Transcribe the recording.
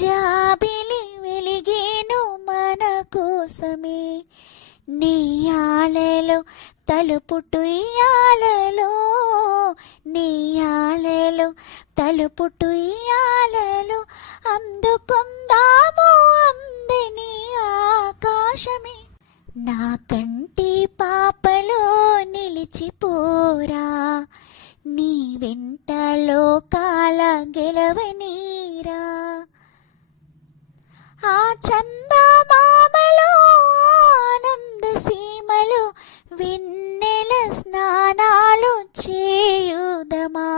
జాబిలి వెలిగేను మన కోసమే. నీయాలలో తలుపుటు ఇయాలలో, నీయాలలో తలుపుటు ఇయాలలో, అందుకుందాము అందని ఆకాశమే. నా కంటి పాపలో నిలిచిపోరా, నీ వెంట లోకాల గెలవనీరా. ఆ చందమామలో ఆనంద సీమలో వెన్నెల స్నానాలు చేయుదమా.